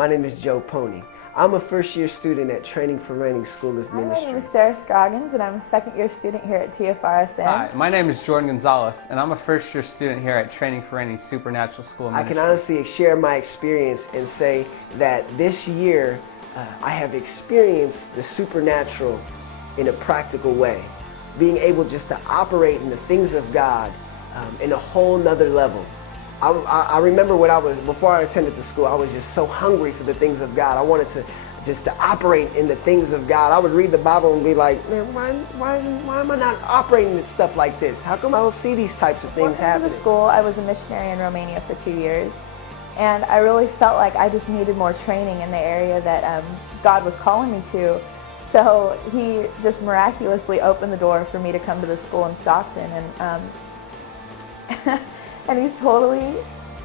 My name is Joe Pony. I'm a first-year student at Training for Reigning School of Ministry. My name is Sarah Scroggins, and I'm a second-year student here at TFRSM. Hi, my name is Jordan Gonzalez, and I'm a first-year student here at Training for Reigning Supernatural School of Ministry. I can honestly share my experience and say that this year I have experienced the supernatural in a practical way. Being able just to operate in the things of God in a whole nother level. I remember before I attended the school, I was just so hungry for the things of God. I wanted to operate in the things of God. I would read the Bible and be like, man, why am I not operating in stuff like this? How come I don't see these types of things happening? After the school, I was a missionary in Romania for 2 years, and I really felt like I just needed more training in the area that God was calling me to. So He just miraculously opened the door for me to come to the school in Stockton, and and He's totally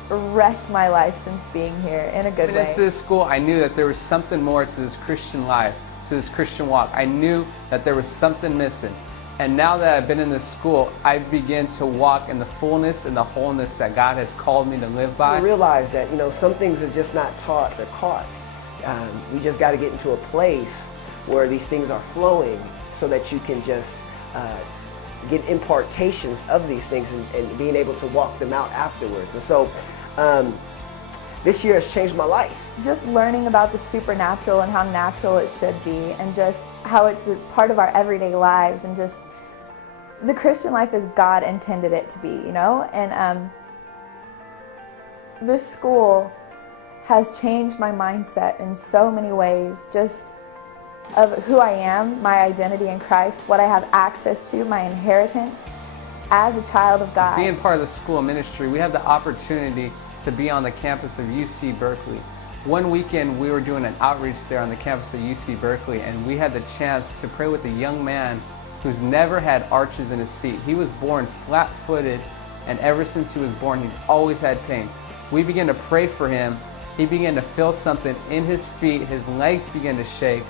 wrecked my life since being here in a good way. Into this school, I knew that there was something more to this Christian life, to this Christian walk. I knew that there was something missing. And now that I've been in this school, I begin to walk in the fullness and the wholeness that God has called me to live by. I realize that, some things are just not taught, they're caught. We just got to get into a place where these things are flowing so that you can just get impartations of these things and being able to walk them out afterwards. And so this year has changed my life. Just learning about the supernatural and how natural it should be, and just how it's a part of our everyday lives, and just the Christian life as God intended it to be, And this school has changed my mindset in so many ways, just of who I am, my identity in Christ, what I have access to, my inheritance as a child of God. Being part of the school of ministry, we have the opportunity to be on the campus of UC Berkeley. One weekend we were doing an outreach there on the campus of UC Berkeley, and we had the chance to pray with a young man who's never had arches in his feet. He was born flat-footed, and ever since he was born he's always had pain. We began to pray for him. He began to feel something in his feet. His legs began to shake.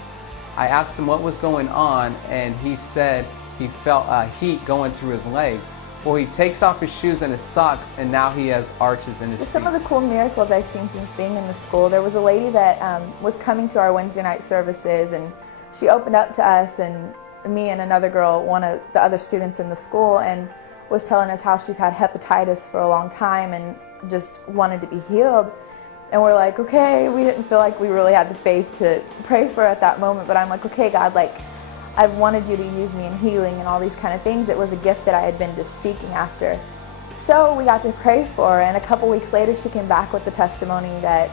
I asked him what was going on, and he said he felt heat going through his leg. Well, he takes off his shoes and his socks, and now he has arches in his feet. Some of the cool miracles I've seen since being in the school, there was a lady that was coming to our Wednesday night services, and she opened up to us and me and another girl, one of the other students in the school, and was telling us how she's had hepatitis for a long time and just wanted to be healed. And we're like, okay, we didn't feel like we really had the faith to pray for her at that moment, but I'm like, okay, God, I've wanted you to use me in healing and all these kind of things. It was a gift that I had been just seeking after. So we got to pray for her, and a couple weeks later she came back with the testimony that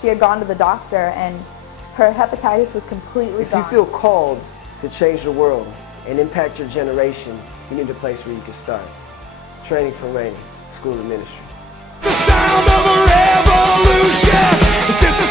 she had gone to the doctor and her hepatitis was completely gone. If you feel called to change the world and impact your generation, you need a place where you can start. Training for Reigning School of Ministry. The sound of a revolution. Since the